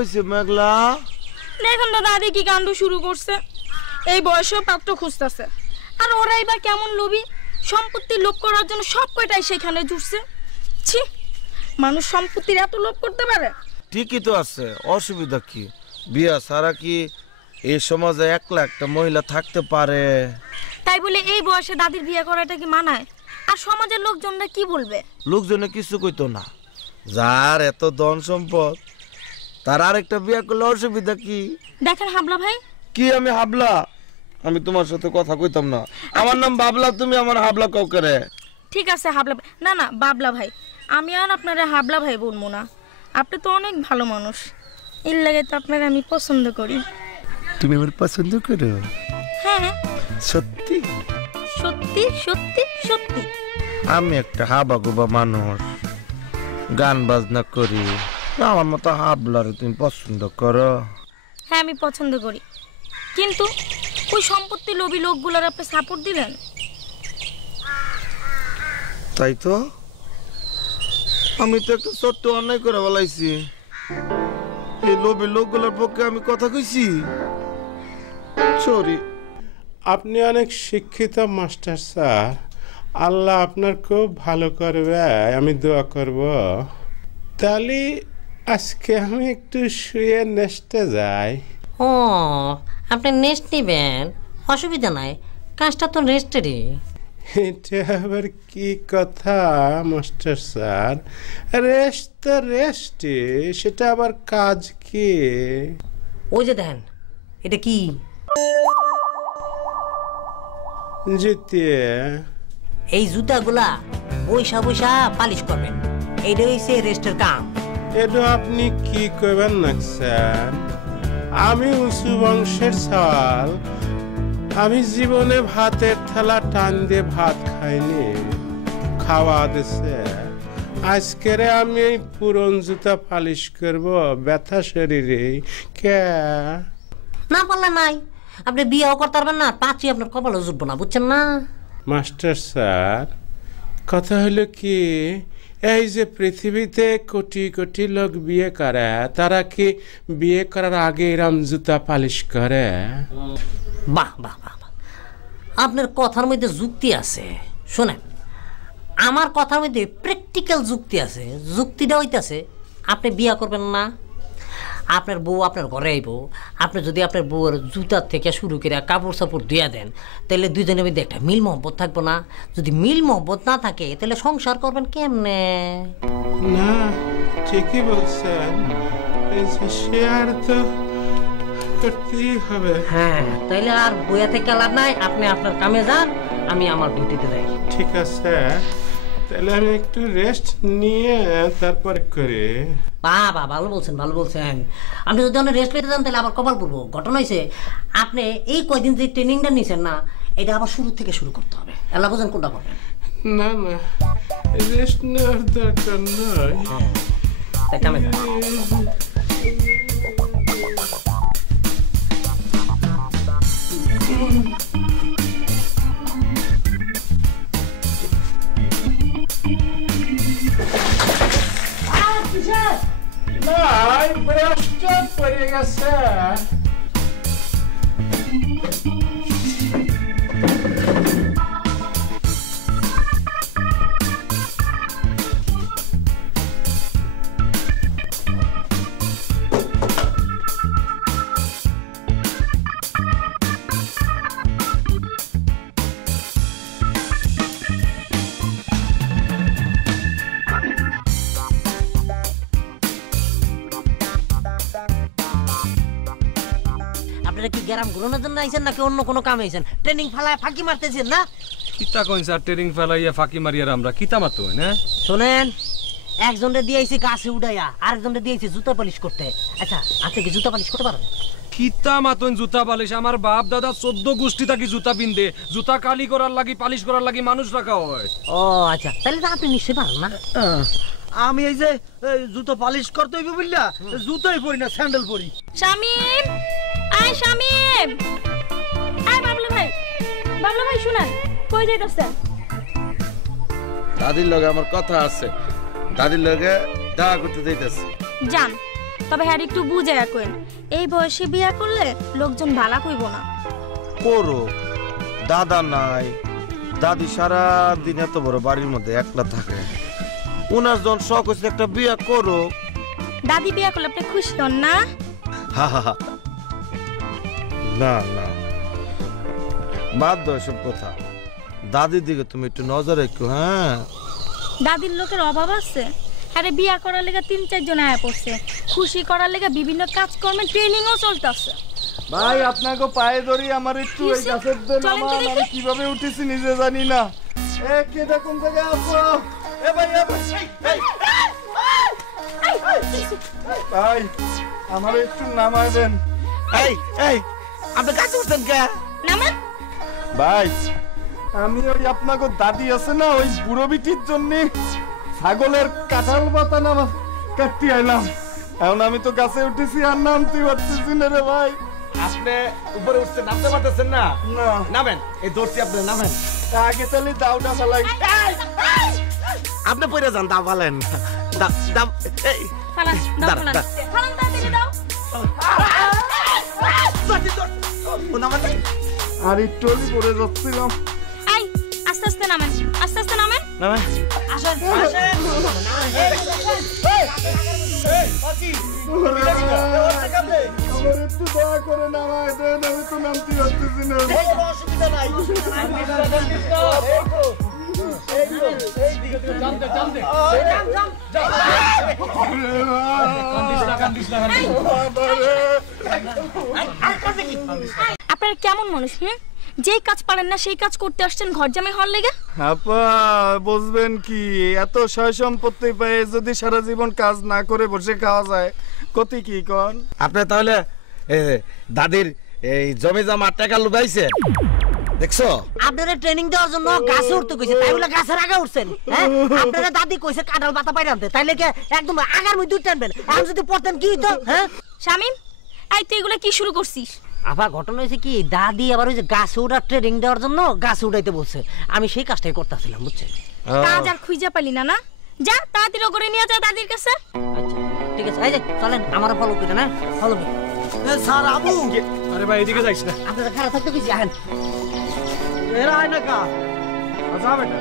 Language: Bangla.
হয়েছে মেঘলা? দেখুন তো দাদি কি কাণ্ড শুরু করছে। এই বয়সেও পাত্র খুঁজতেছে, আর ওরাই বা কেমন লোভী, সম্পত্তি লোভ করার জন্য সব কয়টাই সেখানে জুটছে। ছি, মানুষ সম্পত্তির এত লোভ করতে পারে? ঠিকই তো আছে, অসুবিধা কি? বিয়া ছাড়া কি এই সমাজে একলা একটা মহিলা থাকতে পারে? তাই বলে এই বয়সে দাদির বিয়ে করাটা কি মানায়? আর সমাজের লোকজনরা কি বলবে? লোকজনে কিছু কইতো না, যার এত ধন সম্পদ তার আরেকটা বিয়ে করলে অসুবিধা কি? দেখেন হাবলা ভাই। কি আমি হাবলা? আমি তোমার সাথে কথা কইতাম না। আমার নাম বাবলা, তুমি আমার হাবলা কাউ করে? ঠিক আছে হাবলা ভাই, না না বাবলা ভাই। আমি আর আপনারা হাবলা ভাই বলবো না, আপনি তো অনেক ভালো মানুষ, এর লাগে তো আপনারা আমি পছন্দ করি। তুমি আমার পছন্দ করো? হ্যাঁ সত্যি সত্যি সত্যি সত্যি। আমি একটা হাবাগোবা মানুষ, গান বাজনা করি, আমার মতো হাবলারে তুমি পছন্দ করো? হ্যাঁ আমি পছন্দ করি, কিন্তু ওই সম্পত্তি লোভী লোকগুলোর আপনি সাপোর্ট দিলেন। তাই তো, আমি তো একটা ছোট্ট অন্যায় করে বলাইছি। এই লোভী লোকগুলোর পক্ষে আমি কথা কইছি। সরি। আপনি অনেক শিক্ষিত মাস্টার স্যার, আল্লাহ আপনার খুব ভালো করবে, আমি দোয়া করব। তাহলে আজকে আমি একটু শুয়ে নেস্টে যাই। ও, আপনি নেস্ট নেবেন? অসুবিধা নাই, কাজটা তো রেস্টেরই। এটা আবার কি কথা মাস্টার স্যার? রেস্ট তো রেস্টে, সেটা আবার কাজ কি? ওই যে দেখেন, এটা কি? জিতিয়ে এই জুতাগুলা বৈশা বৈশা পালিশ করবেন, এইটা হইছে রেস্টের কাম। এটা আপনি কি করবেন না স্যার? আমি উঁচু বংশের চাল, আমি জীবনে ভাতের থালা টান দিয়ে ভাত খাইনি, খাওয়া দিছে। আজকেরে আমি এই পুরন জুতা পালিশ করব ব্যথা শরীরে। কে না পারলে নাই, আপনি বিয়েও করতে পারবেন না, পাঁচই আপনার কপালে জুটবো না, বুঝছেন না? মাস্টার স্যার, কথা হলো কি, এই যে পৃথিবীতে কোটি কোটি লোক বিয়ে করে, তারা কি বিয়ে করার আগে এরম জুতা পালিশ করে? বাহ বাহ বাহ বাহ, আপনার কথার মধ্যে যুক্তি আছে। শোনেন, আমার কথার মধ্যে প্র্যাকটিক্যাল যুক্তি আছে। যুক্তিটা হইতেছে, আপনি বিয়ে করবেন না, আপনার বউ আপনার ঘরে আইব, আপনি যদি আপনার বউয়ের জুতার থেকে শুরু করে কাপড় চাপড় ধুয়া দেন, তাহলে দুজনের মধ্যে একটা মিল মহব্বত থাকবো না। যদি মিল মহব্বত না থাকে, তাহলে সংসার করবেন কেমনে? না, ঠিকই বলছেন, এই যে শেয়ার তো করতেই হবে। হ্যাঁ, তাইলে আর বইয়া থেকে লাভ নাই, আপনি আপনার কামে যান, আমি আমার ডিউটিতে যাই। ঠিক আছে, তাহলে আমি একটু রেস্ট নিয়ে তারপর করি। বাবা, ভালো বলছেন ভালো বলছেন। আপনি যদি অনেক রেস্ট পেতে যান, তাহলে আবার কপাল পড়বো। ঘটনা হয়েছে, আপনি এই কয়দিন যে ট্রেনিংটা নিয়েছেন না, এটা আবার শুরু থেকে শুরু করতে হবে। এলা বোঝেন কোনটা করবেন? না না, রেস্ট নেওয়ার দরকার নয়। তাই কামে যান। নাই, ব্রাশটা পড়ে গেছে। আপনারা কি গ্রাম ঘুরানোর জন্য আইছেন নাকি অন্য কোনো কামে আইছেন? ট্রেনিং ফালায় ফাঁকি মারতেছেন না? কিতা কইন স্যার, ট্রেনিং ফেলাইয়া ফাঁকি মারিয়ার আমরা কিতা মারতো না? শোনেন, একজনরে দিয়েছি গাছে উড়াইয়া, আরেকজনরে দিয়েছি জুতা পালিশ করতে। আচ্ছা, আপনি কি জুতা পালিশ করতে পারেন? কিতা মাতন জুতা পালিশ? আমার বাপ দাদা 14 গোষ্ঠী থাকি জুতা পিনতে, জুতা কালি করার লাগি পালিশ করার লাগি মানুষ রাখা হয়। ও আচ্ছা, তাহলে তো আপনি নিশ্চয়ই পারেন না? আমি এই যে জুতো পালিশ করতে হইব বুঝলা, জুতোই পরি না, স্যান্ডেল পরি। শামিম, আয় শামিম, আয় বাবলু ভাই। বাবলু ভাই শুনেন, কই যাইতাছেন? দাদির লগে আমার কথা আছে, দাদির লগে দেখা করতে যাইতেছি। যান, তবে হ্যাঁ একটু বুঝে কইন, এই বয়সে বিয়া করলে লোকজন ভালা কইব না। করো, দাদা নাই, দাদি সারা দিন এত বড় বাড়ির মধ্যে একলা থাকে, উনার জন শখ হচ্ছে একটা বিয়া করো। দাদি বিয়া করলে আপনি খুশি হন না? না না, বাদ দাও এসব কথা। দাদির দিকে তুমি একটু নজর রেখো। হ্যাঁ, দাদির লোকের অভাব আছে। আরে বিয়া করার লেগে 3-4 জন আয়া পড়ছে, খুশি করার লেগে বিভিন্ন কাজকর্মে ট্রেনিংও চলতেছে। ভাই আপনাকে পায়ে ধরি, আমার একটু এই গাছের আমি কিভাবে উঠেছি নিজে জানি না। এ কে দেখুন জায়গা আসো। এ ভাই ভাই আমার একটু নামায় দেন। এই এই আপনি কাছে উঠছেন কে? নামেন। ভাই আমি ওই আপনাকে দাদি আছে না, ওই বুড়ো বিটির জন্য ছাগলের কাঁঠাল পাতা নামা কাটতে আইলাম। এখন আমি তো গাছে উঠেছি আর নামতে পারতেছি না রে ভাই। আপনি উপরে উঠতে নামতে পারতেছেন না? না নামেন, এই দৌড়ছি আপনি নামেন। আগে তাহলে দাউটা ফেলাই। আপনি পড়ে যান, দাও বলেন। ফালান, দাও ফালান। ফালান তাড়াতাড়ি দাও। আর একটু পড়ে যাচ্ছিলাম। এই আস্তে আস্তে নামেন, আস্তে আস্তে নামেন। আসেন আসেন। আমার একটু দয়া করে নামায় দেন, আমি তো নামতে পারতেছি না। অসুবিধা নাই। আপনার কেমন মানুষ? যে কাজ পারেন না সেই কাজ করতে আসছেন ঘর জামাই হওয়ার লেগে? আপা বুঝবেন কি, এত সয় সম্পত্তি পেয়ে যদি সারা জীবন কাজ না করে বসে খাওয়া যায়, কতি কি কন? আপনি তাহলে দাদির এই জমি জমা টাকা লুকাইছে দেখছো? আপনারা ট্রেনিং দেওয়ার জন্য গাছে উঠতে কইছে, তাই বলে গাছের আগা উঠছেন? হ্যাঁ, আপনারা দাদি কইছে কাঁঠাল পাতা পাইরা আনতে, তাইলে কি একদম আগার মধ্যে উঠতে আনবেন? এখন যদি পড়তেন কি হইতো? হ্যাঁ শামিম, এই তুই এগুলো কি শুরু করছিস? আবার ঘটনা হয়েছে কি, দাদি আবার ওই যে গাছে উঠার ট্রেনিং দেওয়ার জন্য গাছে উঠাইতে বলছে, আমি সেই কাজটাই করতেছিলাম, বুঝছেন? কাজ আর খুঁজে পালি না? না যা তাড়াতাড়ি করে নিয়ে যা দাদির কাছে। আচ্ছা ঠিক আছে, এই যে চলেন আমার ফলো করে না, ফলো মি। স্যার আবু, আরে ভাই এদিকে যাইস না। আপনারা খারাপ থাকতে বেশি আহেন। এরা হয় না কা? যা বেটা।